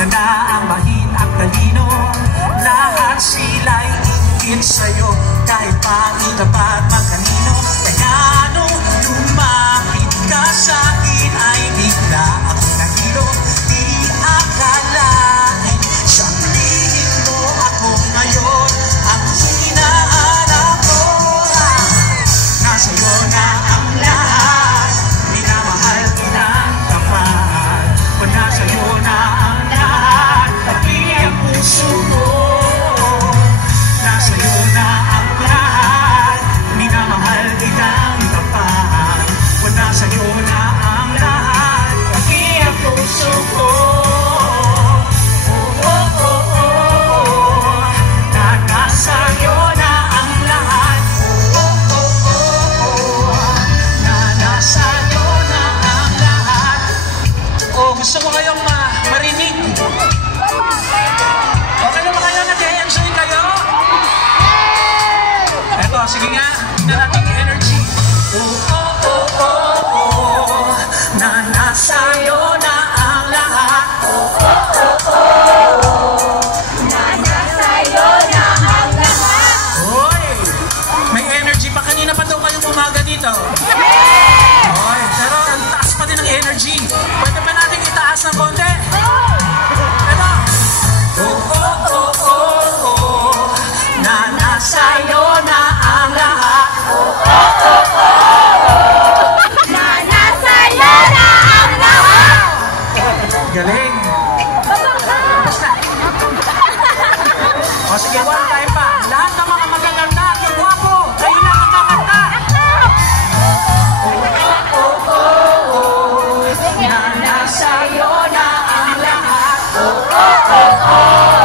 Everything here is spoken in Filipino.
ka na ang bahid at talino. Lahat sila'y iingit sa'yo, kahit pa itapat magkanino. Kaya nung lumapit ka sa'kin ay bigla akong nahilo. Di akalain, sabihin mo ako ngayon ang hinahanap ko. Nasa'yo na ang lahat, minamahal kitang tapat. Kung nasa'yo na ang lahat, pati ang puso ko. Nasa'yo na ang lahat, minamahal kitang tapat. Kung nasa'yo na ang lahat, pati ang puso ko. Oh, oh, oh, oh, oh. Na nasa'yo na ang lahat. Oh, oh, oh, oh, oh. Na nasa'yo na ang lahat. Oh, gusto ko kayong marinig. Okay na ba kayo? Nag-enjoy kayo? Eto, sige nga. Tingnan natin yung energy. Oh, oh, oh, oh, oh. Na nasa'yo na ang lahat. Oh, oh, oh, oh. Na nasa'yo na ang lahat. Hoy! May energy pa. Kanina pa daw kayong umaga dito. Hoy, pero ang taas pa din ng energy. Pwede pa natin itaas ng konti. Eto. Oh, oh, oh, oh, oh. Na nasa'yo na ang lahat. Oh, oh, oh, oh. Na nasa'yo na ang lahat. Galing. O sige, one time pa. Lahat ng mga magaganda at yung guwapo, kayo lang ang kakanta. Oh, oh, oh, oh. Na nasa'yo na ang lahat. Oh, oh, oh, oh.